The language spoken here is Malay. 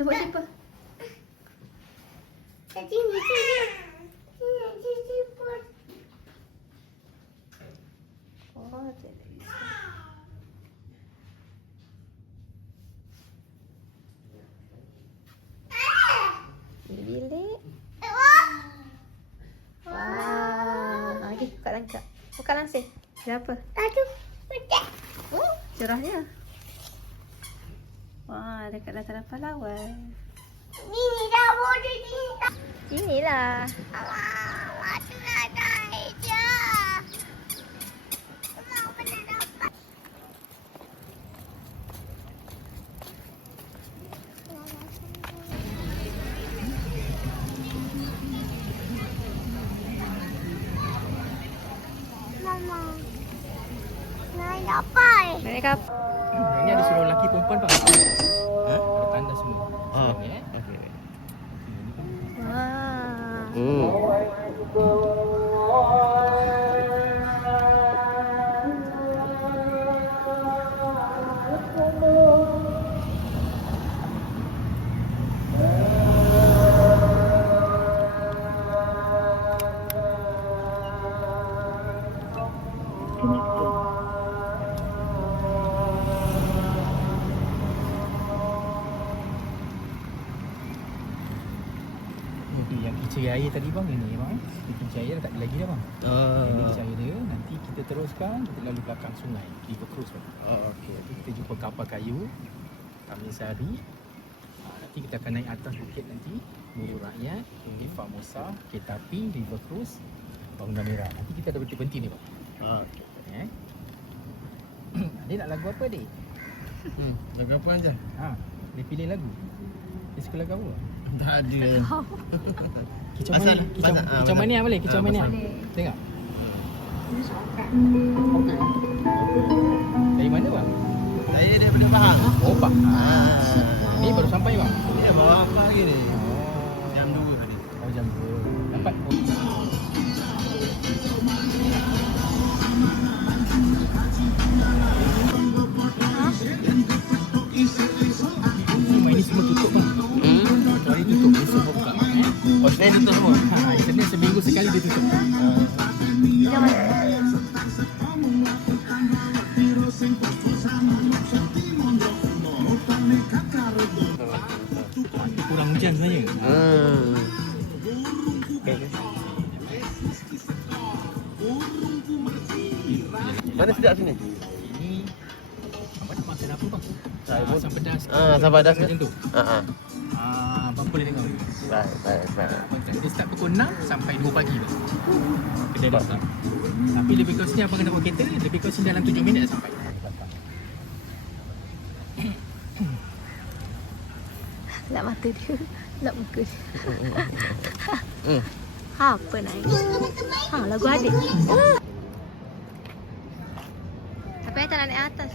Sebut siapa? Oh, bilik. Wah, lagi buka langkah. Buka langsung. Ada apa? Oh, cerahnya. Wah, dekat dataran pahlawan. Inilah. Naik kapal. Ini ada suruh lelaki perempuan pak. Ha? Ada tanda semua. Okey. Wah. Yang kicir air tadi bang ini bang. Kicir air tak ada lagi dah bang. Ini kicir air dia. Nanti kita teruskan kita lalu belakang sungai River Cruise bang. Okey. Nanti kita jumpa kapal kayu Tamisari. Nanti kita akan naik atas bukit nanti Nurul Rakyat, Formosa, Kereta Api, River Cruise, Bangunan Merah. Nanti kita ada berhenti-berhenti ni bang. Okey. Dia nak lagu apa dia? Lagu apa aja? Dia pilih lagu. Dia suka lagu apa? Tak ada. Kicau Pasal- mania. pasal- Kicau mania boleh? Kicau mania. boleh. Tengok. Dari mana bang? Saya daripada Pahang. Oh pak. Ah. Ni baru sampai bang. Dia bawa apa lagi ni? Oh. Jam 2 tadi. Oh jam 2. Dapat. Ini semua tutup bang. Hari tutup, besok buka. Oh, Senin tutup semua. Senin seminggu sekali dia tutup. Kurang hujan sebenarnya. Mana sedap sini? Ini apa nak makan apa bang? Saya pun- Asam pedas. Asam pedas ke? Macam tu. Bang boleh tengok. Baik. Dia start pukul 6 sampai 2 pagi bang. Kedai dia start. Tapi lebih kurangnya abang kena bawa kereta, lebih kurang dalam 7 minit dah sampai. Nak mata dia. Nak muka dia. Apa naik? Lagu adik. Tapi yang tak nak naik atas.